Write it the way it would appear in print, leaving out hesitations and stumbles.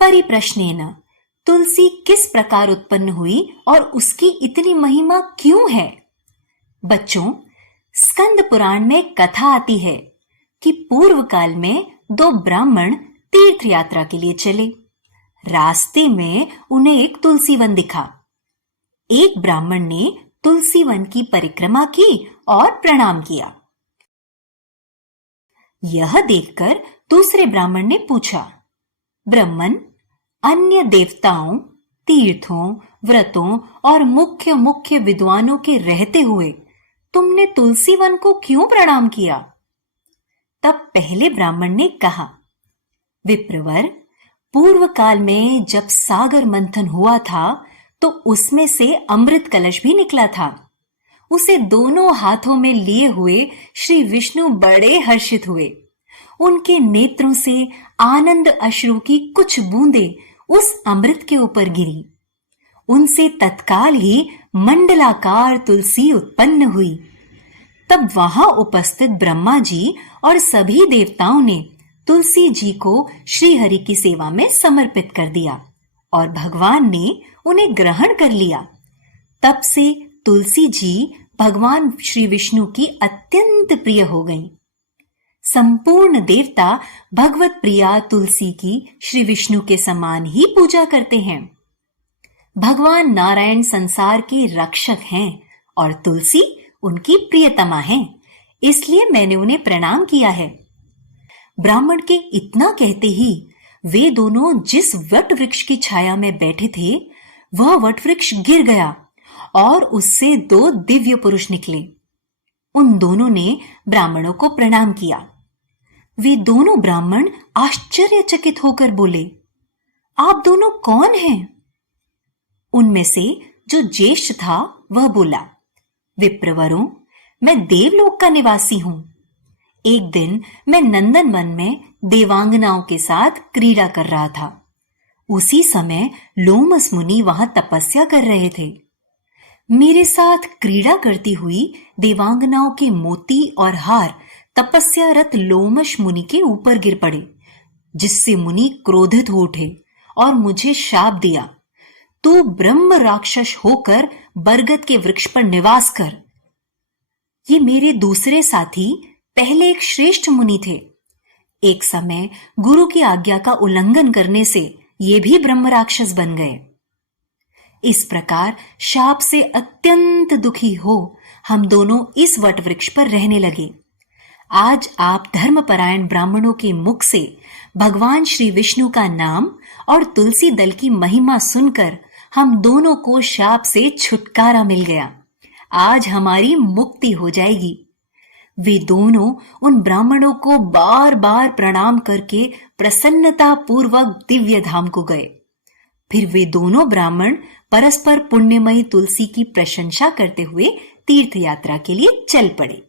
परिप्रश्नेन, तुलसी किस प्रकार उत्पन्न हुई और उसकी इतनी महिमा क्यों है? बच्चों, स्कंद पुराण में कथा आती है कि पूर्व काल में दो ब्राह्मण तीर्थ यात्रा के लिए चले। रास्ते में उन्हें एक तुलसी वन दिखा। एक ब्राह्मण ने तुलसी वन की परिक्रमा की और प्रणाम किया। यह देखकर दूसरे ब्राह्मण ने पूछा, ब्राह्मण, अन्य देवताओं, तीर्थों, व्रतों और मुख्य मुख्य विद्वानों के रहते हुए तुमने तुलसी वन को क्यों प्रणाम किया? तब पहले ब्राह्मण ने कहा, विप्रवर, पूर्व काल में जब सागर मंथन हुआ था तो उसमें से अमृत कलश भी निकला था। उसे दोनों हाथों में लिए हुए श्री विष्णु बड़े हर्षित हुए। उनके नेत्रों से आनंद अश्रु की कुछ बूंदें उस अमृत के ऊपर गिरी। उनसे तत्काल ही मंडलाकार तुलसी उत्पन्न हुई। तब वहां उपस्थित ब्रह्मा जी और सभी देवताओं ने तुलसी जी को श्री हरि की सेवा में समर्पित कर दिया और भगवान ने उन्हें ग्रहण कर लिया। तब से तुलसी जी भगवान श्री विष्णु की अत्यंत प्रिय हो गईं। संपूर्ण देवता भगवत प्रिया तुलसी की श्री विष्णु के समान ही पूजा करते हैं। भगवान नारायण संसार के रक्षक हैं और तुलसी उनकी प्रियतमा है, इसलिए मैंने उन्हें प्रणाम किया है। ब्राह्मण के इतना कहते ही वे दोनों जिस वट वृक्ष की छाया में बैठे थे वह वट वृक्ष गिर गया और उससे दो दिव्य पुरुष निकले। उन दोनों ने ब्राह्मणों को प्रणाम किया। वे दोनों ब्राह्मण आश्चर्यचकित होकर बोले, आप दोनों कौन हैं? उनमें से जो ज्येष्ठ था वह बोला, विप्रवरों, मैं देवलोक का निवासी हूं। एक दिन मैं नंदन वन में देवांगनाओं के साथ क्रीड़ा कर रहा था। उसी समय लोमस मुनि वहां तपस्या कर रहे थे। मेरे साथ क्रीड़ा करती हुई देवांगनाओं के मोती और हार तपस्यारत लोमश मुनि के ऊपर गिर पड़े, जिससे मुनि क्रोधित हो उठे और मुझे शाप दिया, तू ब्रह्म राक्षस होकर बरगद के वृक्ष पर निवास कर। ये मेरे दूसरे साथी पहले एक श्रेष्ठ मुनि थे। एक समय गुरु की आज्ञा का उल्लंघन करने से ये भी ब्रह्म राक्षस बन गए। इस प्रकार शाप से अत्यंत दुखी हो हम दोनों इस वट वृक्ष पर रहने लगे। आज आप धर्मपरायण ब्राह्मणों के मुख से भगवान श्री विष्णु का नाम और तुलसी दल की महिमा सुनकर हम दोनों को शाप से छुटकारा मिल गया। आज हमारी मुक्ति हो जाएगी। वे दोनों उन ब्राह्मणों को बार बार प्रणाम करके प्रसन्नता पूर्वक दिव्य धाम को गए। फिर वे दोनों ब्राह्मण परस्पर पुण्यमयी तुलसी की प्रशंसा करते हुए तीर्थ यात्रा के लिए चल पड़े।